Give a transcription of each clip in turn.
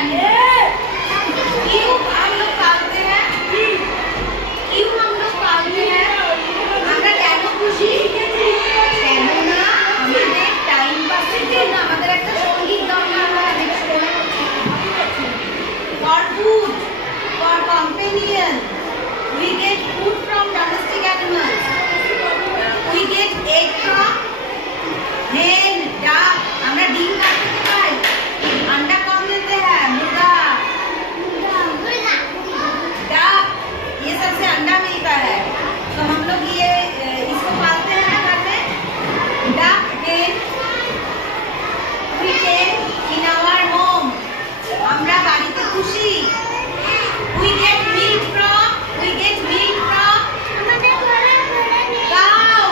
Animal. क्यों हम लोग पालते हैं? क्यों हम लोग पालते हैं? আমরা কেন খুশি? কেননা আমাদের টাইম পাসের জন্য আমাদের একটা সঙ্গীত দরকার হয়। For food, for companion, we get food from domestic animals. We get egg from hen, duck. আমরা ডিম কার থেকে পাই? अंडा कौन देते हैं? मुर्गा, डक, ये सबसे अंडा मिलता है। तो हम लोग ये इसको पालते हैं ना घर में। Duck, hen, we take in our home. আমরা বাড়িতে খুশি। We get milk from cow.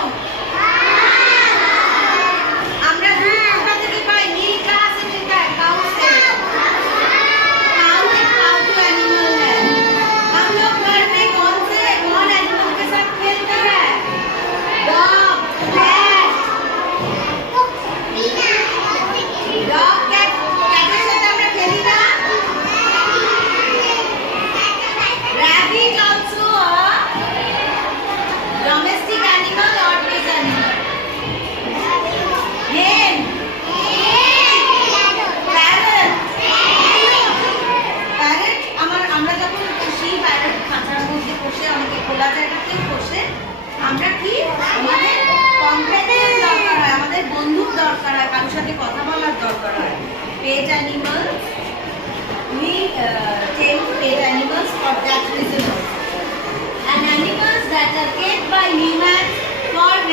আমরা दूध কোথা থেকে पाई? milk कहाँ से मिलता है? cow से। cow एक पालतू एनिमल है। हम लोग घर में कौन एनिमल के साथ खेलते हैं? Dog, cat. डॉग, कैट, कैटेর সাথে আমরা খেলি না? rabbit also a domestic animal or pet animal? hen, parrot, parrot আমরা যখন খুশি প্যারট খাঁচার মধ্যে বসে অনেকে খোলা জায়গাতেও বসে আমরা কি আমাদের কম্প্যানিয়ন দরকার হয়, আমাদের বন্ধুর দরকার হয়, কারোর সাথে কথা বলার দরকার হয়। পেট animals, we take pet animals for that reason also. And animals that are kept by humans for